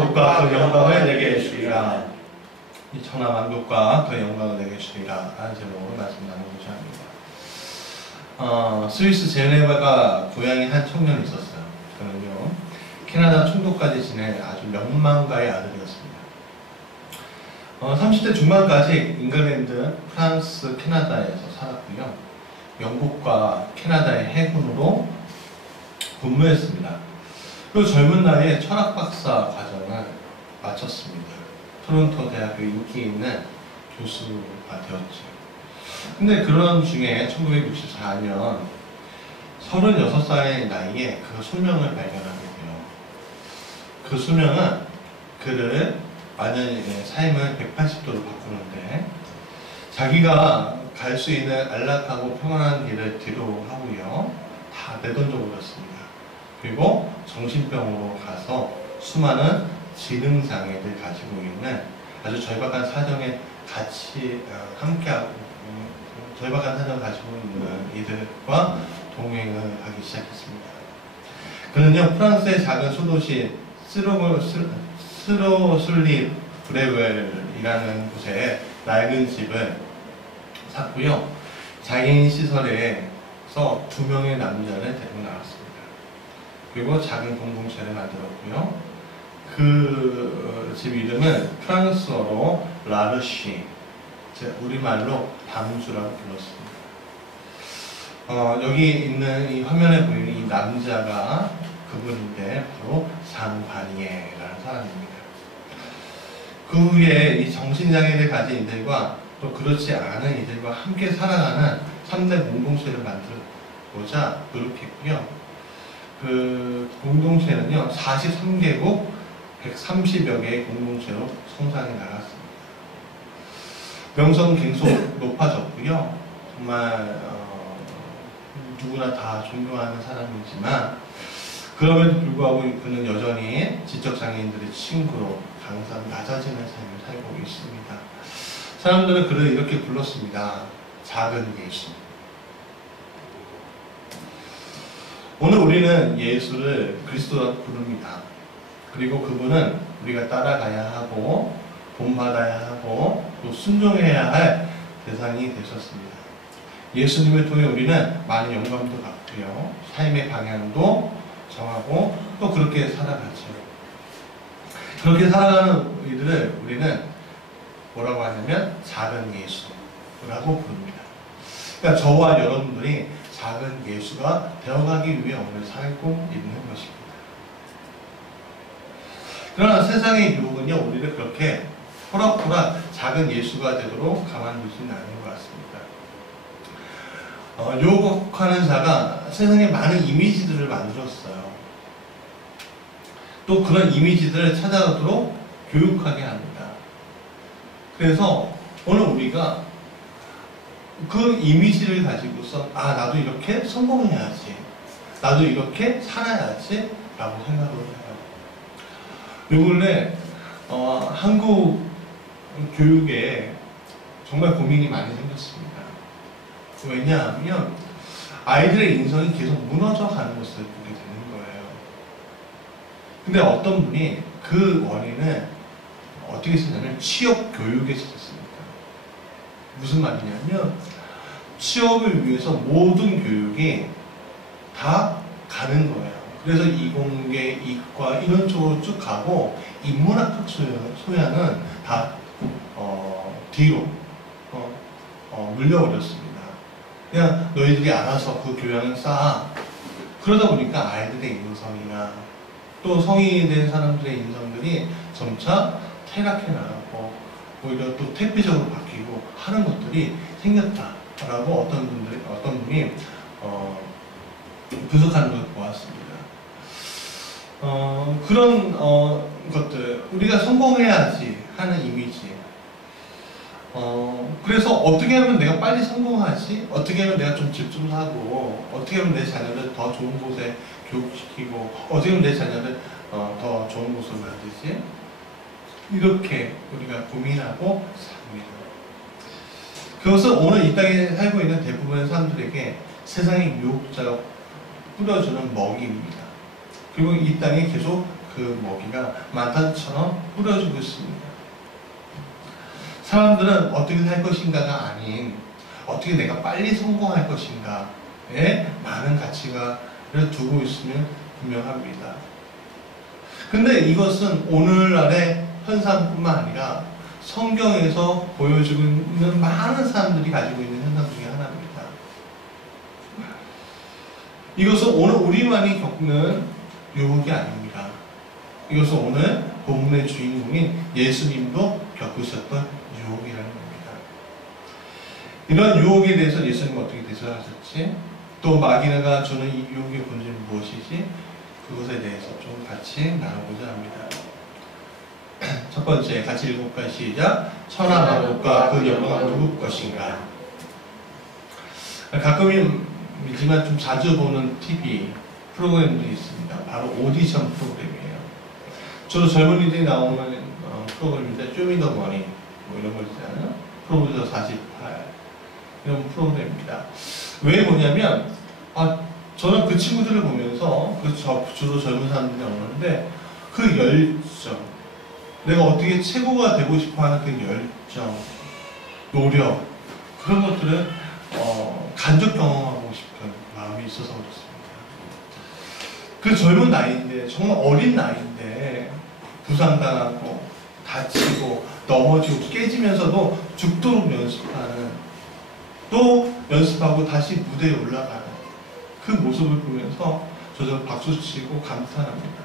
만국과 그 영광을 내게 주리라. 이 천하 만국과 그 영광을 내게 주리라 하는 제목으로 말씀 나누고자 합니다. 스위스 제네바가 고향에 한 청년이 있었어요. 저는요, 캐나다 총독까지 지낸 아주 명망가의 아들이었습니다. 30대 중반까지 잉글랜드, 프랑스, 캐나다에서 살았고요. 영국과 캐나다의 해군으로 근무했습니다. 그리고 젊은 나이에 철학 박사 과정을 마쳤습니다. 토론토 대학교 인기 있는 교수가 되었죠. 근데 그런 중에 1964년 36살의 나이에 그 소명을 발견하게 돼요. 그 소명은 그를 완전히 삶을 180도로 바꾸는데, 자기가 갈 수 있는 안락하고 평안한 길을 뒤로 하고요, 다 내던져버렸습니다. 그리고 정신병으로 가서 수많은 지능장애를 가지고 있는 아주 절박한 사정에 같이 함께하고 절박한 사정을 가지고 있는 이들과 동행을 하기 시작했습니다. 그는요, 프랑스의 작은 소도시 스로슬리 브레웰이라는 곳에 낡은 집을 샀고요. 장애인 시설에서 2명의 남자를 데리고 나왔습니다. 그리고 작은 공동체를 만들었고요. 그 집 이름은 프랑스어로 라르쉬, 우리말로 담주라고 불렀습니다. 여기 있는 이 화면에 보이는 이 남자가 그분인데 바로 상바니에라는 사람입니다. 그 후에 이 정신장애를 가진 이들과 또 그렇지 않은 이들과 함께 살아가는 3대 공동체를 만들고자 노력했고요. 그 공동체는요, 43개국 130여 개의 공동체로 성장해 나갔습니다. 명성갱속 높아졌고요. 정말 누구나 다 존경하는 사람이지만, 그럼에도 불구하고 그는 여전히 지적장애인들의 친구로 항상 낮아지는 삶을 살고 있습니다. 사람들은 그를 이렇게 불렀습니다. 작은 예수. 오늘 우리는 예수를 그리스도라고 부릅니다. 그리고 그분은 우리가 따라가야 하고 본받아야 하고 또 순종해야 할 대상이 되셨습니다. 예수님을 통해 우리는 많은 영감도 받고요, 삶의 방향도 정하고 또 그렇게 살아가죠. 그렇게 살아가는 이들을 우리는 뭐라고 하냐면 작은 예수라고 부릅니다. 그러니까 저와 여러분들이 작은 예수가 되어가기 위해 오늘 살고 있는 것입니다. 그러나 세상의 유혹은요, 우리를 그렇게 호락호락 작은 예수가 되도록 가만두지는 않는 것 같습니다. 유혹하는 자가 세상에 많은 이미지들을 만들었어요. 또 그런 이미지들을 찾아가도록 교육하게 합니다. 그래서 오늘 우리가 그 이미지를 가지고서 나도 이렇게 성공해야지, 나도 이렇게 살아야지 라고 생각을 해요. 요 근래 한국 교육에 정말 고민이 많이 생겼습니다. 왜냐하면 아이들의 인성이 계속 무너져 가는 것을 보게 되는 거예요. 근데 어떤 분이 그 원인을 어떻게 쓰냐면 취업 교육에 쓰셨습니다. 무슨 말이냐면 취업을 위해서 모든 교육이 다 가는 거예요. 그래서 이공계, 이과 이런 쪽으로 쭉 가고 인문학적 소양은 다 뒤로 물려버렸습니다. 그냥 너희들이 알아서 그 교양을 쌓아. 그러다 보니까 아이들의 인성이나 또 성인이 된 사람들의 인성들이 점차 퇴락해 나가고 오히려 또 퇴폐적으로 바뀌고 하는 것들이 생겼다라고 어떤 분이 분석하는 걸 보았습니다. 그런 것들, 우리가 성공해야지 하는 이미지. 그래서 어떻게 하면 내가 빨리 성공하지? 어떻게 하면 내가 좀 집중하고, 어떻게 하면 내 자녀를 더 좋은 곳에 교육시키고, 어떻게 하면 내 자녀를 더 좋은 곳으로 만들지? 이렇게 우리가 고민하고 삽니다. 그것은 오늘 이 땅에 살고 있는 대부분의 사람들에게 세상의 유혹자가 뿌려주는 먹이입니다. 그리고 이 땅에 계속 그 먹이가 만탄처럼 뿌려주고 있습니다. 사람들은 어떻게 살 것인가가 아닌 어떻게 내가 빨리 성공할 것인가에 많은 가치를 두고 있으면 분명합니다. 근데 이것은 오늘날의 현상뿐만 아니라 성경에서 보여주고 있는 많은 사람들이 가지고 있는 현상 중에 하나입니다. 이것은 오늘 우리만이 겪는 유혹이 아닙니다. 이것은 오늘 본문의 주인공인 예수님도 겪으셨던 유혹이라는 겁니다. 이런 유혹에 대해서 예수님은 어떻게 대처하셨지? 또 마귀가 주는 이 유혹의 본질은 무엇이지? 그것에 대해서 좀 같이 나눠보자 합니다. 첫 번째, 같이 읽어볼까요? 시작. 천하만국과 그 영광은 누구 것인가? 가끔이지만 좀 자주 보는 TV 프로그램들이 있습니다. 바로 오디션 프로그램이에요. 주로 젊은이들이 나오는 프로그램인데 쇼미더머니 뭐 이런 거 있잖아요. 프로듀서 48 이런 프로그램입니다. 왜 보냐면 저는 그 친구들을 보면서 주로 젊은 사람들이 나오는데 그 열정, 내가 어떻게 최고가 되고 싶어하는 그 열정, 노력 그런 것들을 간접 경험하고 싶은 마음이 있어서 그렇습니다. 그 젊은 나이인데 정말 어린 나이인데 부상당하고 다치고 넘어지고 깨지면서도 죽도록 연습하는, 또 연습하고 다시 무대에 올라가는 그 모습을 보면서 저도 박수치고 감탄합니다.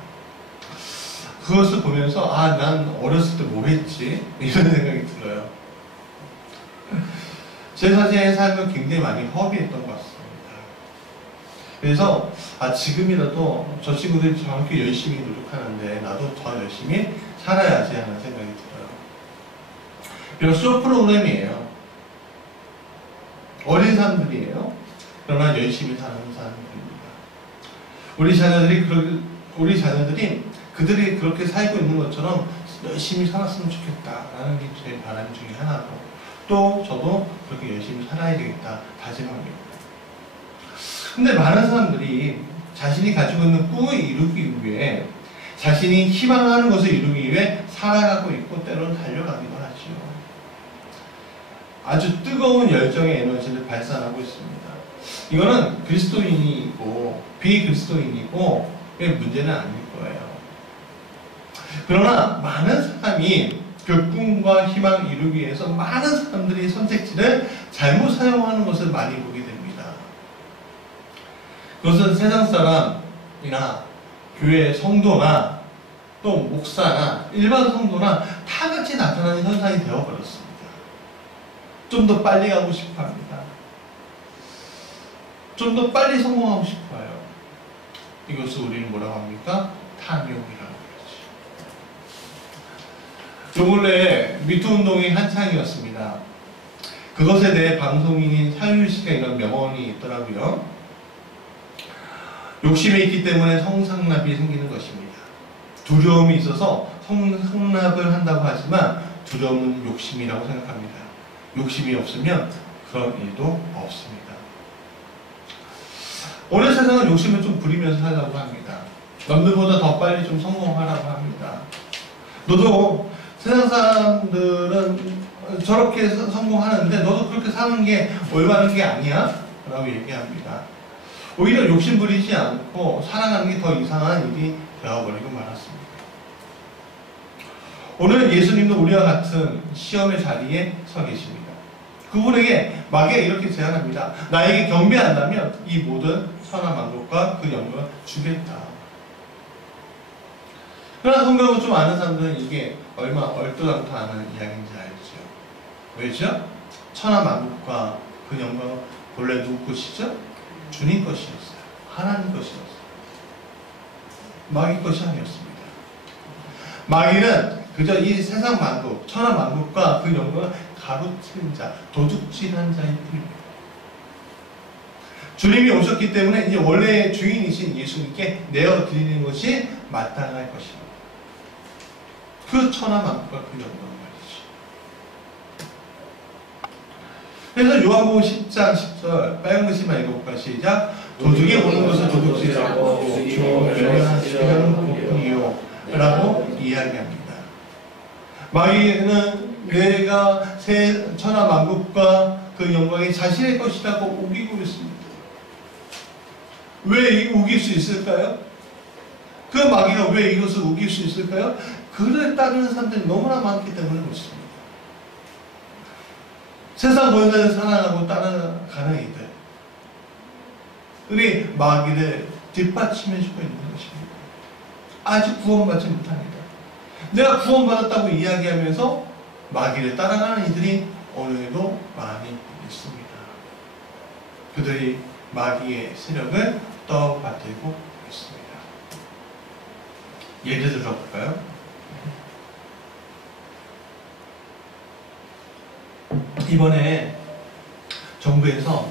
그것을 보면서 난 어렸을 때 뭐 했지? 이런 생각이 들어요. 제 자신의 삶을 굉장히 많이 허비했던 것 같습니다. 그래서 지금이라도 저 친구들이 저렇게 열심히 노력하는데 나도 더 열심히 살아야지 하는 생각이 들어요. 이런 쇼 프로그램이에요. 어린 사람들이에요. 그러나 열심히 사는 사람들입니다. 우리 자녀들이 그들이 그렇게 살고 있는 것처럼 열심히 살았으면 좋겠다라는 게 제 바람 중에 하나고, 또 저도 그렇게 열심히 살아야 되겠다 다짐합니다. 근데 많은 사람들이 자신이 가지고 있는 꿈을 이루기 위해, 자신이 희망하는 것을 이루기 위해 살아가고 있고 때로는 달려가기도 하죠. 아주 뜨거운 열정의 에너지를 발산하고 있습니다. 이거는 그리스도인이고 비그리스도인이고 문제는 아닐 거예요. 그러나 많은 사람이 그 꿈과 희망을 이루기 위해서 많은 사람들이 선택지를 잘못 사용하는 것을 많이 보게 됩니다. 그것은 세상 사람이나 교회 성도나 또 목사나 일반 성도나 다 같이 나타나는 현상이 되어버렸습니다. 좀 더 빨리 가고 싶어 합니다. 좀 더 빨리 성공하고 싶어요. 이것을 우리는 뭐라고 합니까? 탐욕이라고 그러죠. 요 근래 미투 운동이 한창이었습니다. 그것에 대해 방송인인 사유리 씨가 이런 명언이 있더라고요. 욕심이 있기 때문에 성상납이 생기는 것입니다. 두려움이 있어서 성상납을 한다고 하지만 두려움은 욕심이라고 생각합니다. 욕심이 없으면 그런 일도 없습니다. 오늘 세상은 욕심을 좀 부리면서 살려고 합니다. 남들보다 더 빨리 좀 성공하라고 합니다. 너도 세상 사람들은 저렇게 성공하는데 너도 그렇게 사는 게 올바른 게 아니야? 라고 얘기합니다. 오히려 욕심 부리지 않고 살아가는 게 더 이상한 일이 되어버리고 말았습니다. 오늘 예수님도 우리와 같은 시험의 자리에 서 계십니다. 그분에게 마귀가 이렇게 제안합니다. 나에게 경배한다면 이 모든 천하만국과 그 영광을 주겠다. 그러나 성경을 좀 아는 사람들은 이게 얼마 얼토당토하는 이야기인지 알죠. 왜죠? 천하만국과 그 영광은 본래 누구 것이죠? 주님 것이었어요. 하나님 것이었어요. 마귀 것이 아니었습니다. 마귀는 그저 이 세상 만국, 천하만국과 그 영광을 가로챈 자, 도둑질한 자일 뿐입니다. 주님이 오셨기 때문에 이제 원래 주인이신 예수님께 내어드리는 것이 마땅할 것입니다. 그 천하만국과 그 영광을 말이죠. 그래서 요한복음 10장 10절 빨간 글씨만 읽어볼까요? 시작. 도둑이 오는 것은 도둑질하고 주님은 멸망하시려는 복이요 이야기합니다. 마귀는 내가 새 천하 만국과 그 영광이 자신의 것이라고 우기고 있습니다. 왜 우길 수 있을까요? 그 마귀가 왜 이것을 우길 수 있을까요? 그를 따르는 사람들이 너무나 많기 때문에 그렇습니다. 세상 본연을 사랑하고 따라가는 이들, 우리 마귀를 뒷받침해주고 있는 것입니다. 아직 구원받지 못합니다. 내가 구원받았다고 이야기하면서 마귀를 따라가는 이들이 오늘도 많이 있습니다. 그들이 마귀의 세력을 떠받들고 있습니다. 예를 들어볼까요? 이번에 정부에서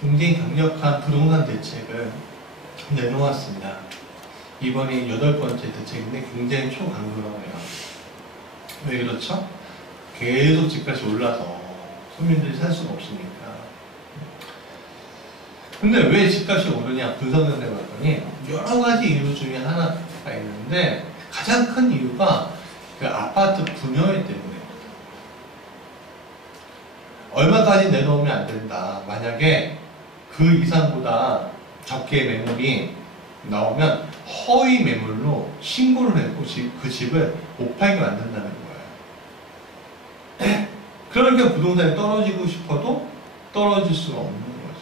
굉장히 강력한 부동산 대책을 내놓았습니다. 이번이 8번째 대책인데 굉장히 초강도라고요. 왜 그렇죠? 계속 집값이 올라서 서민들이 살 수가 없으니까. 근데 왜 집값이 오르냐 분석을 해봤더니 여러 가지 이유 중에 하나가 있는데 가장 큰 이유가 그 아파트 분여율 때문에 얼마까지 내놓으면 안 된다. 만약에 그 이상보다 적게 매물이 나오면 허위 매물로 신고를 했고 그 집을 못 팔게 만든다는 거예요. 그러니까 부동산이 떨어지고 싶어도 떨어질 수가 없는 거죠.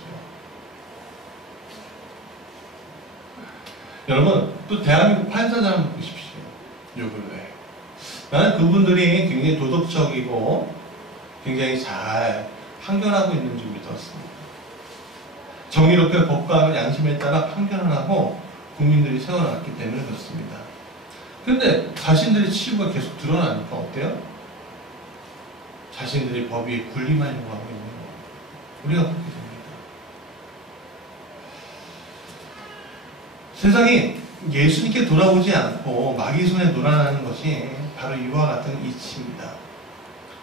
여러분 또 대한민국 판사들 한번 보십시오. 요 근래 나는 그분들이 굉장히 도덕적이고 굉장히 잘 판결하고 있는 줄 믿었습니다. 정의롭게 법과 양심에 따라 판결을 하고 국민들이 세워놨기 때문에 그렇습니다. 그런데 자신들의 치부가 계속 드러나니까 어때요? 자신들이 법 위에 군림하려고 하고 있는 거예요. 우리가 그렇게 됩니다. 세상이 예수님께 돌아오지 않고 마귀 손에 놀아나는 것이 바로 이와 같은 이치입니다.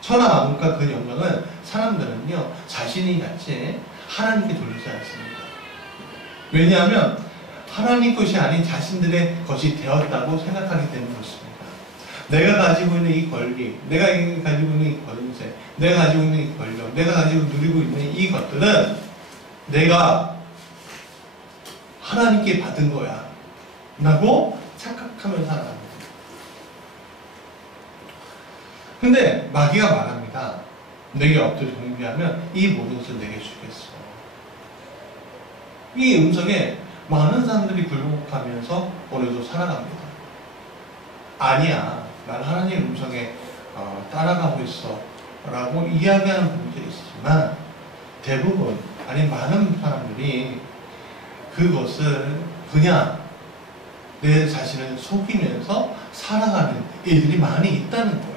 천하 만국과 그 영광을 사람들은요 자신이 같이 하나님께 돌리지 않습니다. 왜냐하면 하나님 것이 아닌 자신들의 것이 되었다고 생각하기 때문에 그렇습니다. 내가 가지고 있는 이 권리, 내가 가지고 있는 이 권세, 내가 가지고 있는 이 권력, 내가 가지고 누리고 있는 이 것들은 내가 하나님께 받은 거야 라고 착각하면서 살아갑니다. 근데 마귀가 말합니다. 내게 엎드려 경배하면 이 모든 것을 내게 주겠어. 이 음성에 많은 사람들이 굴복하면서 오늘도 살아갑니다. 아니야, 난 하나님 음성에 따라가고 있어 라고 이야기하는 분들이 있지만 대부분 아니 많은 사람들이 그것을 그냥 내 자신을 속이면서 살아가는 일들이 많이 있다는 거예요.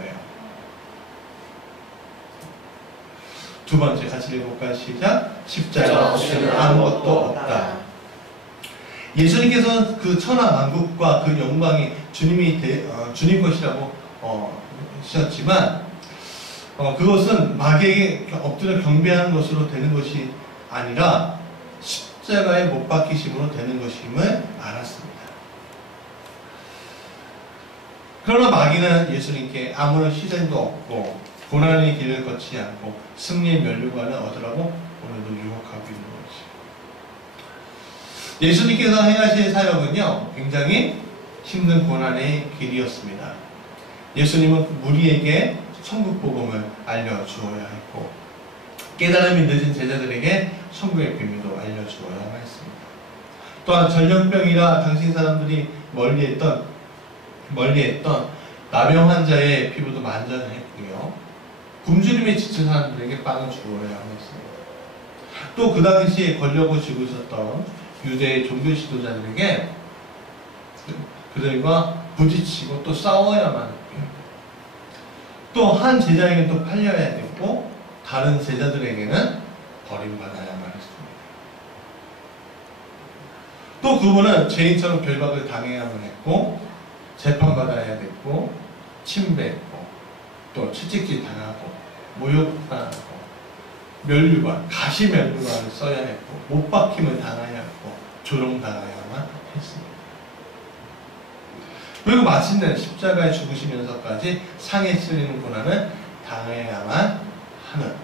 두 번째 같이 읽어볼까요? 시작. 십자가 없이는 아무것도 없다. 예수님께서는 그 천하 만국과 그 영광이 주님 것이라고 하셨지만 그것은 마귀에게 엎드려 경배하는 것으로 되는 것이 아니라 십자가에 못 박히심으로 되는 것임을 알았습니다. 그러나 마귀는 예수님께 아무런 희생도 없고 고난의 길을 걷지 않고 승리의 면류관을 얻으라고 오늘도 유혹하고 있는 것이죠. 예수님께서 행하신 사역은요 굉장히 힘든 고난의 길이었습니다. 예수님은 무리에게 천국 복음을 알려주어야 했고 깨달음이 늦은 제자들에게 천국의 비밀도 알려주어야 했습니다. 또한 전염병이라 당신 사람들이 멀리했던 나병 환자의 피부도 만져냈고요. 굶주림에 지친 사람들에게 빵을 주어야 했습니다. 또 그 당시에 권력을 쥐고 있었던 유대의 종교 지도자들에게 그들과 부딪히고 또 싸워야만 했고요. 또 한 제자에게는 또 팔려야 됐고 다른 제자들에게는 버림받아야만 했습니다. 또 그분은 죄인처럼 결박을 당해야만 했고 재판받아야 됐고 침뱉고 또 채찍질 당하고 모욕당하고 면류관, 가시면류관을 써야 했고 못 박힘을 당해야 했고 조롱당해야만 했습니다. 그리고 마침내 십자가에 죽으시면서까지 상에 찔리는 고난을 당해야만 하는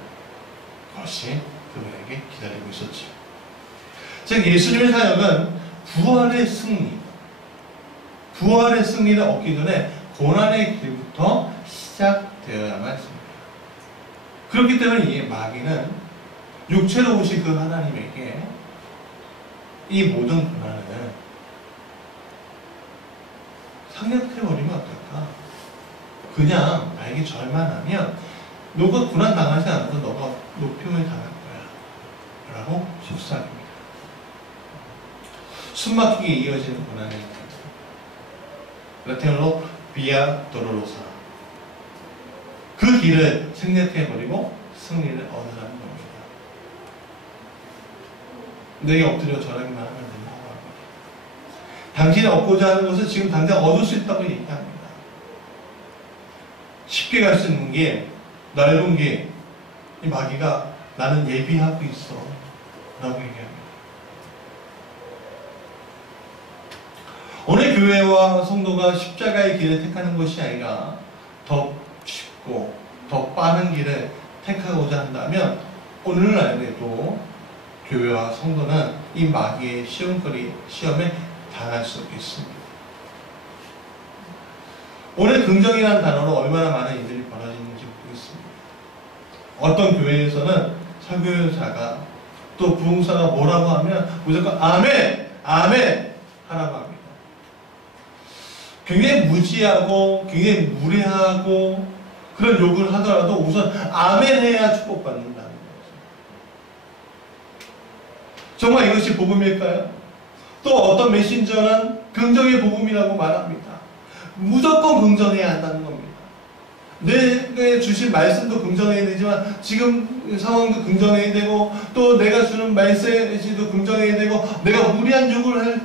것이 그분에게 기다리고 있었죠. 즉 예수님의 사역은 부활의 승리를 얻기 전에 고난의 길부터 시작되어야만 했습니다. 그렇기 때문에 이 마귀는 육체로 오신 그 하나님에게 이 모든 고난을 상륙해버리면 어떨까? 그냥 나에게 절만 하면 너가 고난 당하지 않아도 너가 높임을 당할 거야 라고 속삭입니다. 숨막히게 이어지는 고난의 길, 라틴어로 비아 도로로사, 그 길을 생략해버리고 승리를 얻으라는 겁니다. 내게 엎드려 절하기만 하면 된다고 합니다. 당신이 얻고자 하는 것을 지금 당장 얻을 수 있다고 얘기합니다. 쉽게 갈 수 있는 길, 넓은 길, 이 마귀가 나는 예비하고 있어 라고 얘기합니다. 오늘 교회와 성도가 십자가의 길을 택하는 것이 아니라 더 쉽고 더 빠른 길을 택하고자 한다면 오늘날에도 교회와 성도는 이 마귀의 시험에 당할 수 있습니다. 오늘 긍정이라는 단어로 얼마나 많은 일들이 벌어지는지 모르겠습니다. 어떤 교회에서는 설교자가 또 부흥사가 뭐라고 하면 무조건 아멘! 아멘! 하라고 합니다. 굉장히 무지하고 굉장히 무례하고 그런 욕을 하더라도 우선 아멘 해야 축복받는다는 거죠. 정말 이것이 복음일까요? 또 어떤 메신저는 긍정의 복음이라고 말합니다. 무조건 긍정해야 한다는 겁니다. 내게 주신 말씀도 긍정해야 되지만 지금 상황도 긍정해야 되고 또 내가 주는 메시지도 긍정해야 되고 내가 무리한 욕을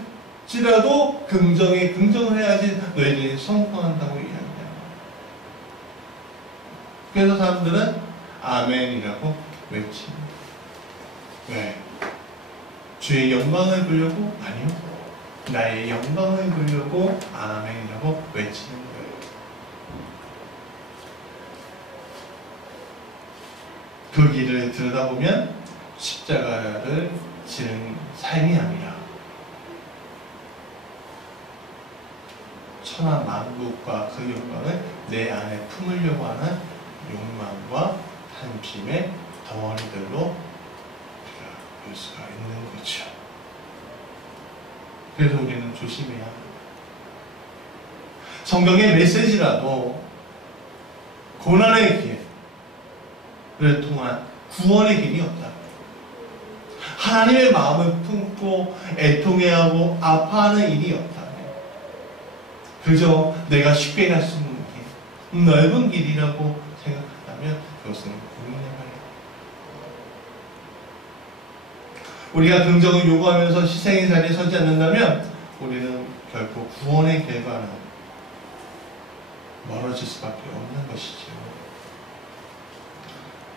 할지라도 긍정을 해야지 너희들이 성공한다고 이야기합니다. 그래서 사람들은 아멘이라고 외칩니다. 왜? 주의 영광을 보려고? 아니요. 나의 영광을 보려고 아멘이라고 외치는 거예요. 그 길을 들여다보면 십자가를 지는 삶이 아니라 천하 만국과 그 영광을 내 안에 품으려고 하는 욕망과 탐심의 덩어리들로 우리가 볼 수가 있는 거죠. 그래서 우리는 조심해야 합니다. 성경의 메시지라도 고난의 길을 통한 구원의 길이 없다. 하나님의 마음을 품고 애통해하고 아파하는 일이 없다면 그저 내가 쉽게 갈 수 있는 길, 넓은 길이라고 생각한다면 그것은 고민의 말이다. 우리가 긍정을 요구하면서 희생의 자리에 서지 않는다면 우리는 결코 구원의 길과는 멀어질 수밖에 없는 것이죠.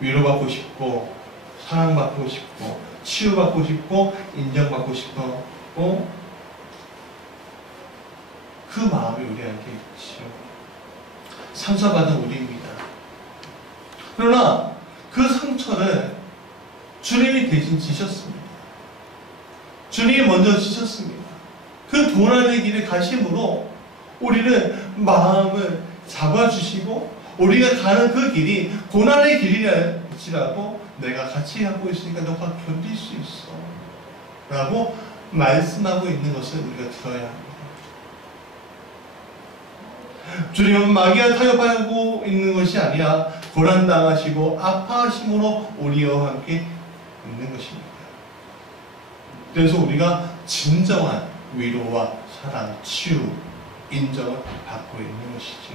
위로받고 싶고 사랑받고 싶고 치유받고 싶고 인정받고 싶고 그 마음이 우리한테 있죠. 상처받은 우리입니다. 그러나 그 상처를 주님이 대신 지셨습니다. 주님이 먼저 지셨습니다. 그 고난의 길을 가심으로 우리는 마음을 잡아주시고 우리가 가는 그 길이 고난의 길이랄지라도 내가 같이 하고 있으니까 너가 견딜 수 있어 라고 말씀하고 있는 것을 우리가 들어야 합니다. 주님은 마귀와 타협하고 있는 것이 아니라 고난당하시고 아파하심으로 우리와 함께 있는 것입니다. 그래서 우리가 진정한 위로와 사랑, 치유, 인정을 받고 있는 것이죠.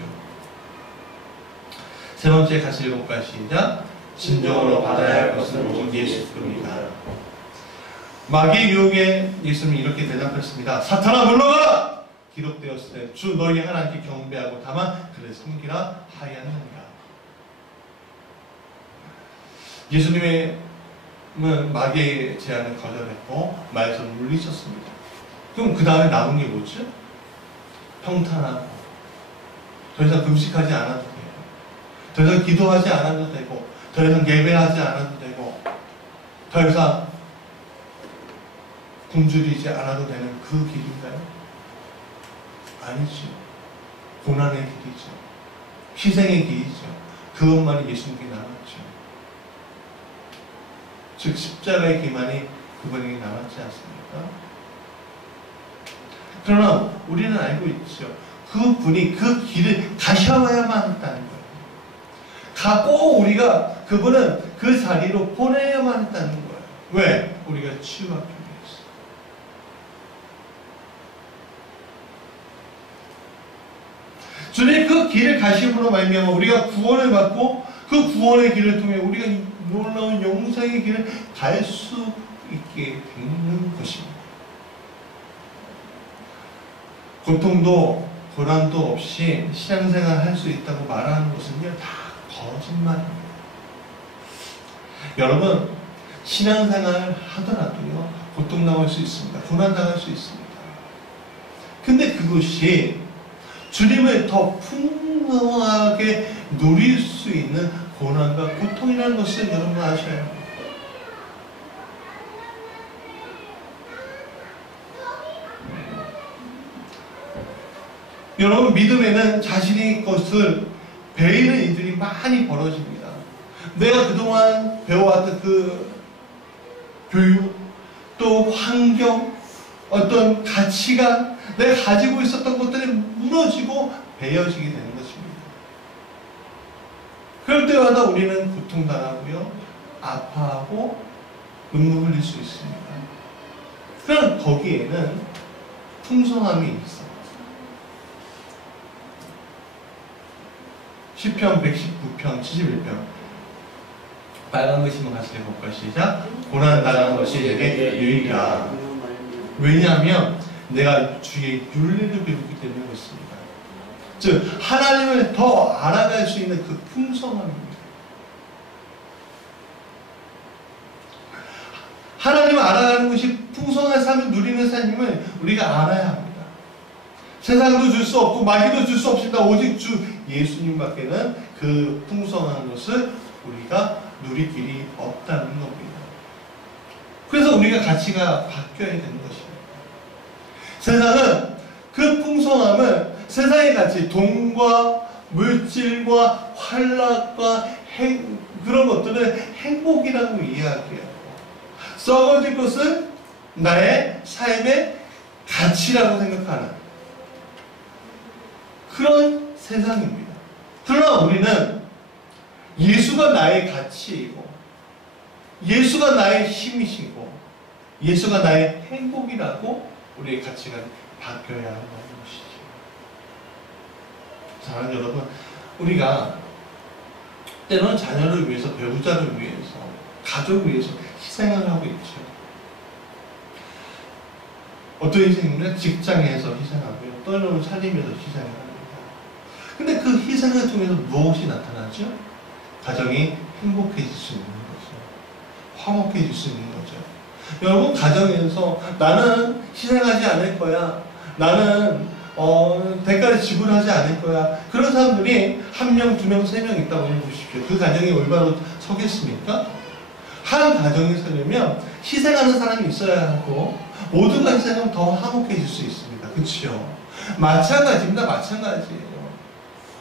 세 번째 같이 읽어볼까요? 시작. 진정으로 받아야 할 것은 오직 예수뿐이다. 마귀의 유혹에 예수님이 이렇게 대답했습니다. 사탄아 물러가라! 기록되었을 때 주 너희 하나님께 경배하고 다만 그를 섬기라 하였느니라. 예수님은 마귀의 제안을 거절했고 말씀을 물리셨습니다. 그럼 그 다음에 남은 게 뭐죠? 평탄하고 더 이상 금식하지 않아도 되고, 더 이상 기도하지 않아도 되고, 더 이상 예배하지 않아도 되고, 더 이상 굶주리지 않아도 되는 그 길인가요? 아니죠. 고난의 길이죠. 희생의 길이죠. 그것만이 예수님께 남았죠. 즉 십자가의 길만이 그분에게 남았지 않습니까? 그러나 우리는 알고 있죠. 그분이 그 길을 가셔야만 한다는 거예요. 꼭 우리가 그분은 그 자리로 보내야만 한다는 거예요. 왜? 우리가 치유받기 위해서. 주님 그 길을 가심으로 말미암아 우리가 구원을 받고 그 구원의 길을 통해 우리가 놀라운 영생의 길을 갈 수 있게 되는 것입니다. 고통도 고난도 없이 신앙생활 할 수 있다고 말하는 것은요, 다 거짓말입니다. 여러분, 신앙생활 하더라도요, 고통 당할 수 있습니다. 고난 당할 수 있습니다. 근데 그것이 주님을 더 풍성하게 누릴 수 있는 고난과 고통이라는 것을 여러분 아셔야 합니다. 여러분, 믿음에는 자신의 것을 배이는 일들이 많이 벌어집니다. 내가 그동안 배워왔던 그 교육, 또 환경, 어떤 가치가 내가 가지고 있었던 것들이 무너지고 베어지게 되는 것입니다. 그럴 때마다 우리는 고통당하고요, 아파하고 눈물 흘릴 수 있습니다. 그럼 거기에는 풍성함이 있어. 시편 119편 71편 빨간 글씨만 같이 해볼까요? 시작. 고난당한 것이 내게 유익이라. 왜냐하면 내가 주의 윤리를 배우기 때문에 그렇습니다. 즉 하나님을 더 알아갈 수 있는 그 풍성함입니다. 하나님을 알아가는 것이 풍성한 삶을 누리는 삶임을 우리가 알아야 합니다. 세상도 줄 수 없고 마귀도 줄 수 없습니다. 오직 주 예수님밖에는 그 풍성한 것을 우리가 누릴 길이 없다는 겁니다. 그래서 우리가 가치가 바뀌어야 되는 것입니다. 세상은 그 풍성함을 세상의 가치, 돈과 물질과 환락과 그런 것들을 행복이라고 이야기해요. 썩어질 것을 나의 삶의 가치라고 생각하는 그런 세상입니다. 그러나 우리는 예수가 나의 가치이고 예수가 나의 힘이시고 예수가 나의 행복이라고 우리의 가치가 바뀌어야 한다는 것이죠. 사랑하는 여러분, 우리가 때로는 자녀를 위해서, 배우자를 위해서, 가족을 위해서 희생을 하고 있죠. 어떤 희생이면 직장에서 희생하고요, 또는 살림에서 희생을 합니다. 근데 그 희생을 통해서 무엇이 나타나죠? 가정이 행복해질 수 있는 거죠. 화목해질 수 있는 거죠. 여러분, 가정에서 나는 희생하지 않을 거야, 나는 대가를 지불하지 않을 거야, 그런 사람들이 1명, 2명, 3명 있다고 해보십시오. 그 가정이 올바로 서겠습니까? 한 가정에 서려면 희생하는 사람이 있어야 하고 모두가 희생하면 더 화목해질 수 있습니다. 그렇죠? 마찬가지입니다. 마찬가지예요.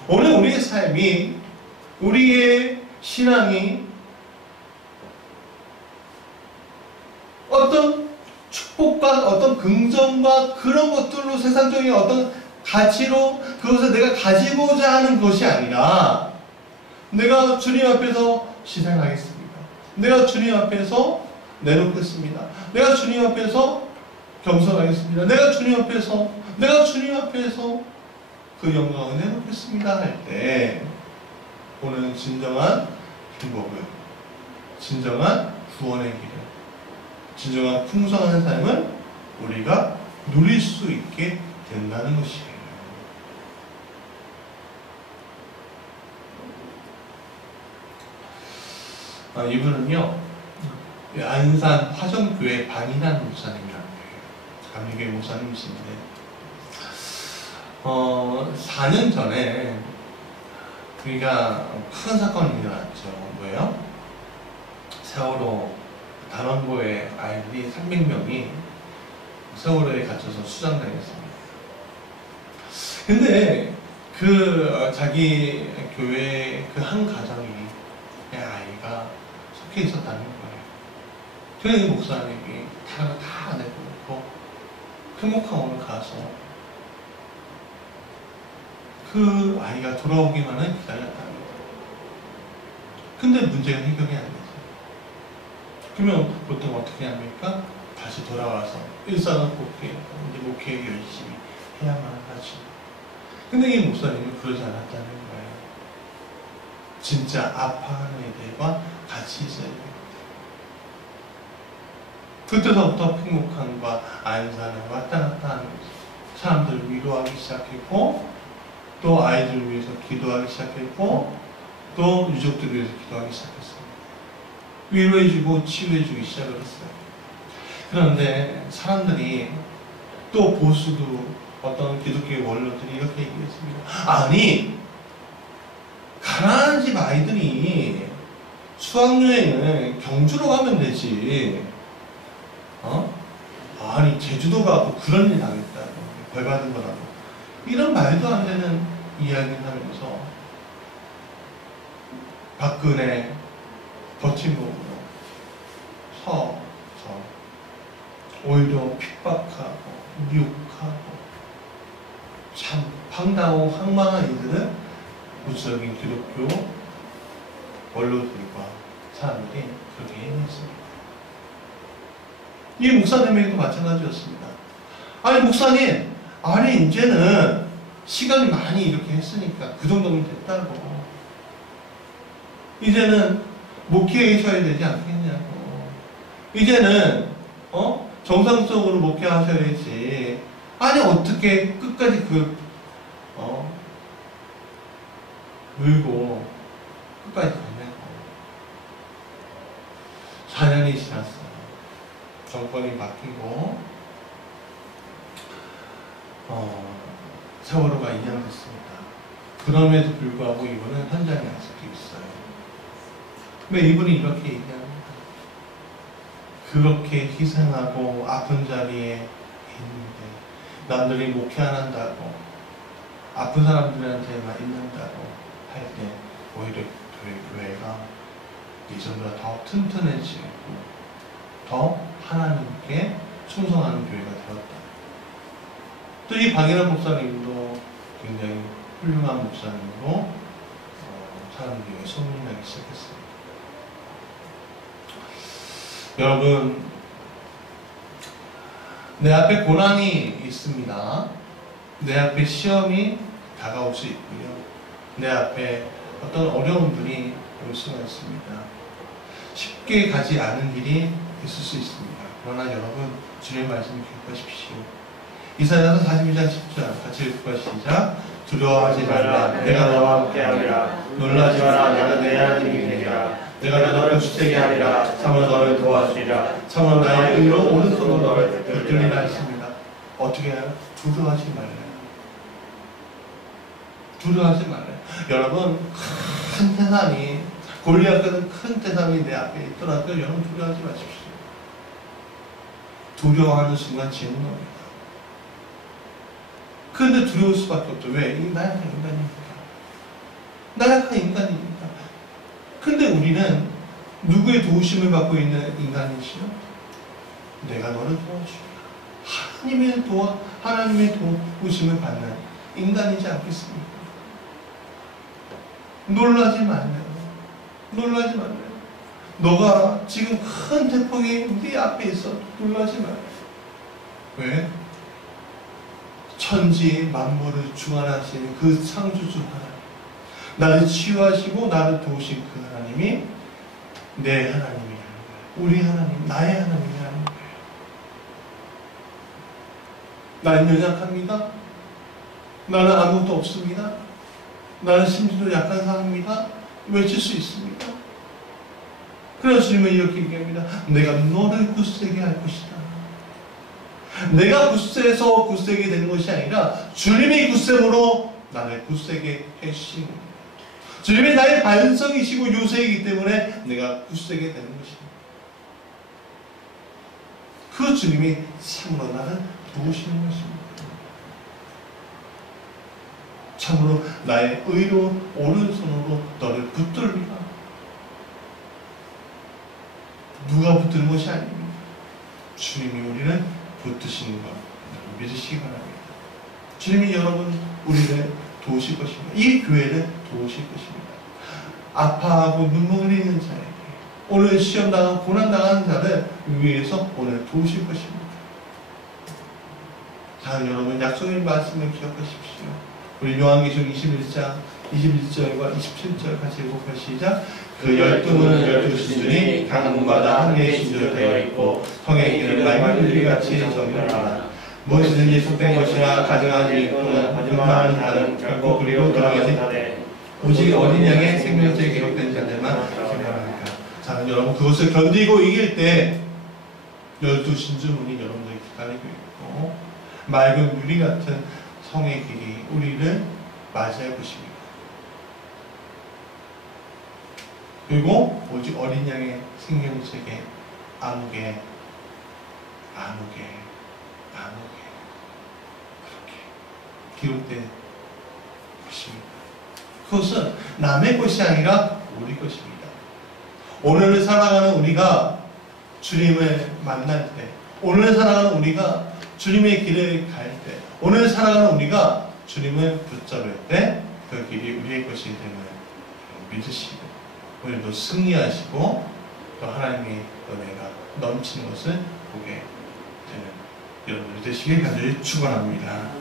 오늘 우리의 삶이, 우리의 신앙이 어떤 축복과 어떤 긍정과 그런 것들로, 세상적인 어떤 가치로 그것을 내가 가지고자 하는 것이 아니라 내가 주님 앞에서 희생하겠습니다. 내가 주님 앞에서 내놓겠습니다. 내가 주님 앞에서 겸손하겠습니다. 내가 주님 앞에서 그 영광을 내놓겠습니다 할 때 오늘 진정한 행복을, 진정한 구원의 길을, 진정한 풍성한 삶을 우리가 누릴 수 있게 된다는 것이에요. 이분은요, 안산 화정교회 반인한 목사님이라고 해요. 감리교회 목사님이신데, 4년 전에 우리가 큰 사건이 일어났죠. 뭐예요? 세월호 단원고의 아이들이 300명이 세월호에 갇혀서 수장당했습니다. 근데 자기 교회 그 한 가정이 아이가 속해 있었다는 거예요. 그래서 목사님이 다른 다 내보내고 큰목항으로 가서 그 아이가 돌아오기만은 기다렸다는 거예요. 근데 문제가 해결이 안 되죠. 그러면 보통 어떻게 합니까? 다시 돌아와서 일상을 목회 열심히 해야만 하죠. 근데 이 목사님은 그러지 않았다는 거예요. 진짜 아파하는 애들과 같이 있어야 됩니다. 그때서부터 팽목항과 안산을 왔다 갔다 하는 거죠. 사람들을 위로하기 시작했고, 또 아이들을 위해서 기도하기 시작했고, 또 유족들을 위해서 기도하기 시작했습니다. 위로해주고 치유해주기 시작을 했어요. 그런데 사람들이 또 보수도 어떤 기독교의 원로들이 이렇게 얘기했습니다. 아니, 가난한 집 아이들이 수학여행을 경주로 가면 되지. 아니, 제주도 가고 그런 일 당했다고. 벌 받은 거라고. 이런 말도 안 되는 이야기를 하면서 박근혜 버팀목으로 서서 오히려 핍박하고 미혹하고 참 황당하고 황망한 일들을 무적인 기독교 원로들과 사람들이 그렇게 해냈습니다. 이 목사님에게도 마찬가지였습니다. 아니 목사님, 아니 이제는 시간이 많이 이렇게 했으니까 그 정도면 됐다고. 이제는 목회하셔야 되지 않겠냐고. 이제는 정상적으로 목회하셔야지. 아니 어떻게 끝까지 물고 끝까지 가냐고. 4년이 지났어요. 정권이 바뀌고 세월호가 2년 됐습니다. 그럼에도 불구하고 이분은 현장에 아직도 있어요. 근데 이분이 이렇게 얘기합니다. 그렇게 희생하고 아픈 자리에 있는데 남들이 목회 안 한다고 아픈 사람들한테만 있는다고 할 때 오히려 저희 교회가 예전보다 더 튼튼해지고 더 하나님께 충성하는 교회가 되었다. 또 이 박일환 목사님도 굉장히 훌륭한 목사님으로 사람들에게 소문나기 시작했습니다. 여러분, 내 앞에 고난이 있습니다. 내 앞에 시험이 다가올 수 있고요. 내 앞에 어떤 어려움들이 올 수가 있습니다. 쉽게 가지 않은 길이 있을 수 있습니다. 그러나 여러분, 주님의 말씀 기억하십시오. 이사야서 42장 10절 같이 읽고 시작. 두려워하지 말라, 내가 너와 함께하리라. 놀라지 마라, 내가 내 하나님이 되리라. 내가 너를 굳세게 하리라. 참으로 너를 도와주리라. 참으로 나의 의로 오른손으로 너를 붙들리라 했습니다. 어떻게 해요? 두려워하지 말아요. 두려워하지 말아요. 여러분, 큰 태산이, 골리앗 같은 큰 태산이 내 앞에 있더라도 여러분 두려워하지 마십시오. 두려워하는 순간 지는 겁니다. 그런데 두려울 수밖에 없죠. 왜? 나약한 인간이니까. 나약한 인간이니까. 근데 우리는 누구의 도우심을 받고 있는 인간이시요? 내가 너를 도와주리라. 하나님의 도우심을 받는 인간이지 않겠습니까? 놀라지 말래요. 놀라지 말래요. 너가 지금 큰 태풍이 네 앞에 있어. 놀라지 말래요. 왜? 천지 만물을 주관하시는 그 창조주 하나님, 나를 치유하시고 나를 도우신 그 하나님이 내 하나님이라는 거예요. 우리 하나님, 나의 하나님이라는 거예요. 나는 연약합니다. 나는 아무것도 없습니다. 나는 심지어 약한 사람입니다. 외칠 수 있습니다. 그래서 주님은 이렇게 얘기합니다. 내가 너를 굳세게 할 것이다. 내가 굳세서 굳세게 되는 것이 아니라 주님이 굳셈으로 나를 굳세게 해주시는 겁니다. 주님이 나의 반성이시고 요새이기 때문에 내가 굳세게 되는 것입니다. 그 주님이 참으로 나를 도우시는 것입니다. 참으로 나의 의로운 오른손으로 너를 붙들리라. 누가 붙드는 것이 아닙니다. 주님이 우리를 붙드시는 것 믿으시기 바랍니다. 주님이 여러분 우리를 도우실 것입니다. 이 교회를 도우실 것입니다. 아파하고 눈물 흘리는 자에게, 오늘 시험당하고 고난당하는 자를 위해서 오늘 도우실 것입니다. 자, 여러분 약속의 말씀을 기억하십시오. 우리 요한계시록 21장 21절과 27절 같이 읽어볼까요? 시작. 그 12문은 12신들이 각 문마다 한 개의 신주로 되어 있고 성에 있는 맑은 유리같이 정결하라. 무엇이든지 속된 것이나 가증한 일 또는 거짓말하는 자는 결코 그리로 들어가지 못하되 오직 어린 양의 생명체에 기록된 자들만 생명하니까. 자, 여러분 그것을 견디고 이길 때 12신주문이 여러분들에게 기다리고 있고 맑은 유리 같은 성의 길이 우리를 맞이할 것입니다. 그리고 오직 어린 양의 생명책에 아무개 그렇게 기록된 것입니다. 그것은 남의 것이 아니라 우리 것입니다. 오늘을 살아가는 우리가 주님을 만날 때, 오늘을 살아가는 우리가 주님의 길을 갈 때, 오늘 살아가는 우리가 주님을 붙잡을 때 그 길이 우리의 것이기 때문에 믿으시고 오늘도 승리하시고 또 하나님의 은혜가 넘치는 것을 보게 되는 여러분들 되시길 간절히 축원합니다.